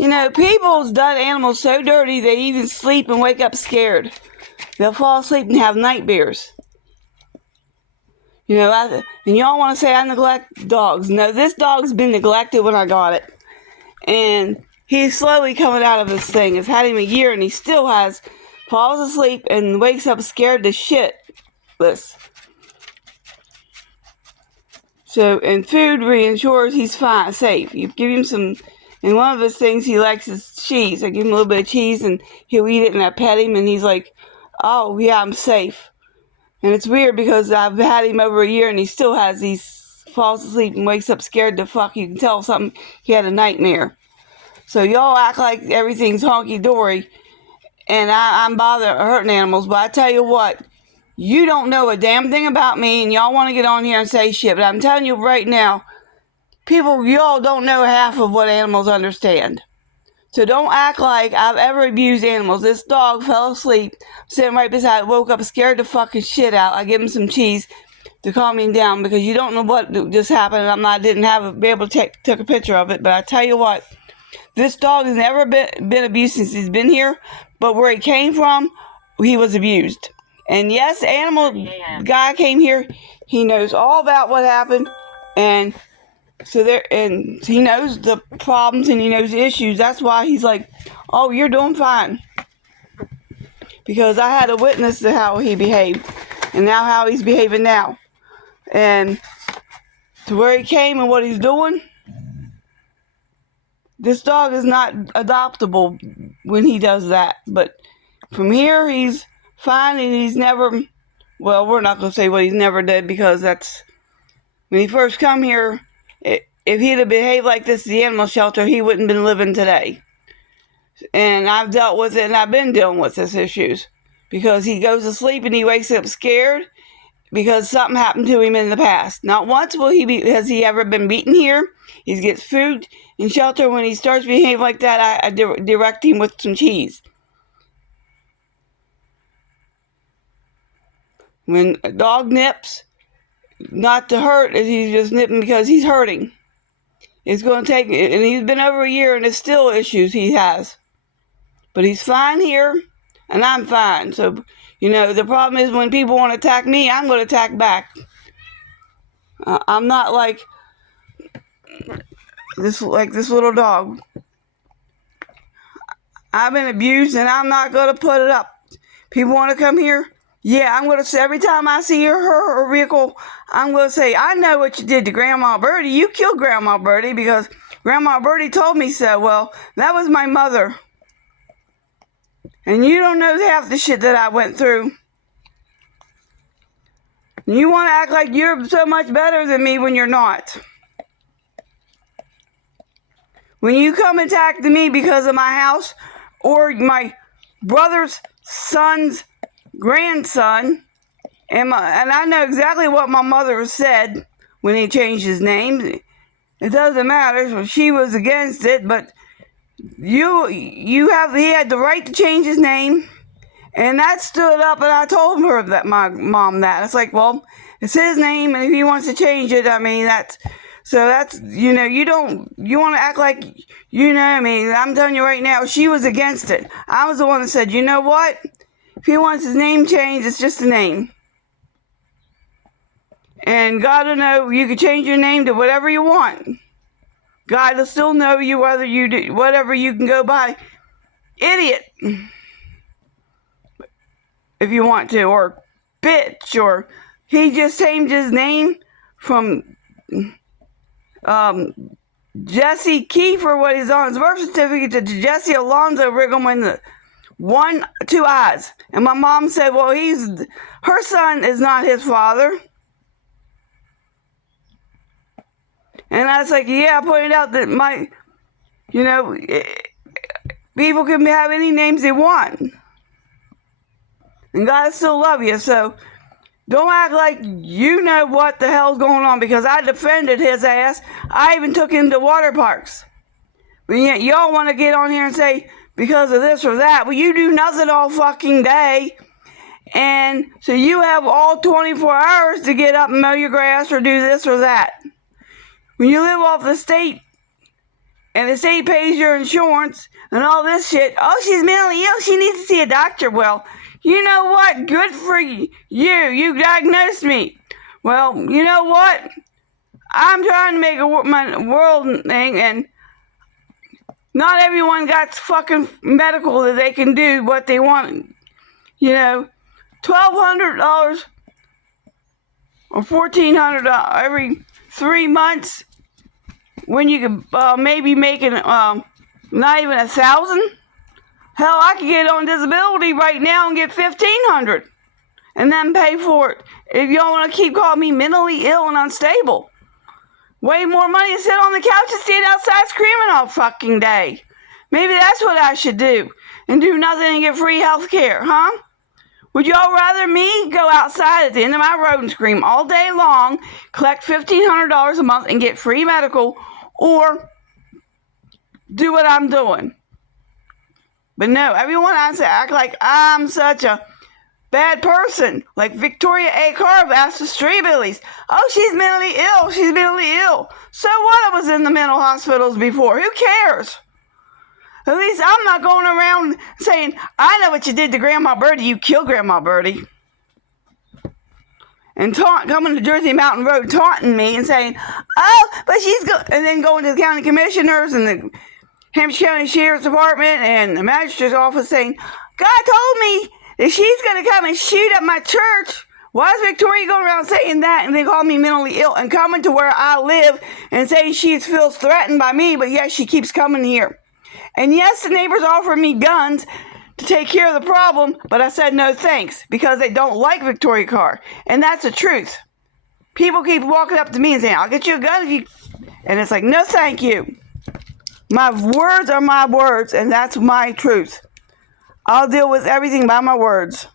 You know, people's done animals so dirty they even sleep and wake up scared. They'll fall asleep and have nightmares. You know, and y'all want to say I neglect dogs. No, this dog's been neglected when I got it. And he's slowly coming out of this thing. It's had him a year and he still falls asleep and wakes up scared to shitless. So, and food reassures he's fine, safe. You give him some, and one of his things he likes is cheese. I give him a little bit of cheese and he'll eat it and I pet him and he's like, oh yeah, I'm safe. And it's weird because I've had him over a year and he still has falls asleep and wakes up scared to fuck. You can tell he had a nightmare. So y'all act like everything's honky-dory and I'm bothered hurting animals. But I tell you what, you don't know a damn thing about me and y'all want to get on here and say shit. But I'm telling you right now, y'all don't know half of what animals understand. So don't act like I've ever abused animals. This dog fell asleep, sitting right beside, woke up scared the fucking shit out. I give him some cheese to calm him down because you don't know what just happened. Be able to take a picture of it. But I tell you what, this dog has never been abused since he's been here. But where he came from, he was abused. And yes, animal guy came here. He knows all about what happened, and he knows the problems and he knows the issues. That's why he's like, oh, you're doing fine. Because I had a witness to how he behaved and now how he's behaving now. And to where he came and what he's doing, this dog is not adoptable when he does that. But from here, he's fine and he's never, well, we're not going to say what he's never did because that's, when he first come here, if he'd have behaved like this at the animal shelter, he wouldn't have been living today. And I've dealt with it, and I've been dealing with these issues. Because he goes to sleep and he wakes up scared because something happened to him in the past. Not once has he ever been beaten here. He gets food and shelter. When he starts behaving like that, I direct him with some cheese. When a dog nips, not to hurt, he's just nipping because he's hurting. It's going to take, and he's been over a year and there's still issues he has. But he's fine here, and I'm fine. So, you know, the problem is when people want to attack me, I'm going to attack back. I'm not like this little dog. I've been abused, and I'm not going to put it up. People want to come here? Yeah, I'm going to say every time I see her vehicle, I'm going to say, I know what you did to Grandma Birdie. You killed Grandma Birdie because Grandma Birdie told me so. Well, that was my mother. And you don't know half the shit that I went through. You want to act like you're so much better than me when you're not. When you come attack me because of my house or my brother's son's grandson, and I know exactly what my mother said when he changed his name. It doesn't matter. She was against it, but he had the right to change his name, and that stood up. And I told her that my mom that it's like, well, it's his name, and if he wants to change it, I mean that's you know you want to act like you know. I mean, I'm telling you right now, she was against it. I was the one that said, you know what? If he wants his name changed, it's just a name. And God will know you can change your name to whatever you want. God will still know you whether you do whatever you can go by. Idiot. If you want to. Or bitch. Or he just changed his name from Jesse Kiefer, what he's on his birth certificate, to Jesse Alonzo Riggleman, the 2 eyes. And my mom said, well, her son is not his father. And I was like, yeah, I pointed out that people can have any names they want. And God still love you, so don't act like you know what the hell's going on, because I defended his ass. I even took him to water parks. But yet y'all want to get on here and say, because of this or that. Well, you do nothing all fucking day. And so you have all 24 hours to get up and mow your grass or do this or that. When you live off the state and the state pays your insurance and all this shit. Oh, she's mentally ill. She needs to see a doctor. Well, you know what? Good for you. You diagnosed me. Well, you know what? I'm trying to make my world thing, and not everyone got fucking medical that they can do what they want. You know, $1,200 or $1,400 every 3 months when you could maybe making not even 1,000. Hell, I could get on disability right now and get $1,500 and then pay for it. If y'all want to keep calling me mentally ill and unstable, way more money to sit on the couch and stand outside screaming all fucking day. Maybe that's what I should do, and do nothing and get free health care, huh? Would y'all rather me go outside at the end of my road and scream all day long, collect $1,500 a month and get free medical, or do what I'm doing? But no, everyone I say act like I'm such a bad person. Like Victoria A. Carr of Ask the Stray Billies. Oh, she's mentally ill. She's mentally ill. So what? I was in the mental hospitals before. Who cares? At least I'm not going around saying, I know what you did to Grandma Birdie. You killed Grandma Birdie. And coming to Jersey Mountain Road taunting me and saying, oh, but and then going to the county commissioners and the Hampshire County Sheriff's Department and the magistrate's office saying, God told me that she's going to come and shoot up my church. Why is Victoria going around saying that and then call me mentally ill and coming to where I live and saying she feels threatened by me, but yes, she keeps coming here. And yes, the neighbors offered me guns to take care of the problem, but I said no thanks because they don't like Victoria Carr. And that's the truth. People keep walking up to me and saying, I'll get you a gun if you... And it's like, no thank you. My words are my words, and that's my truth. I'll deal with everything by my words.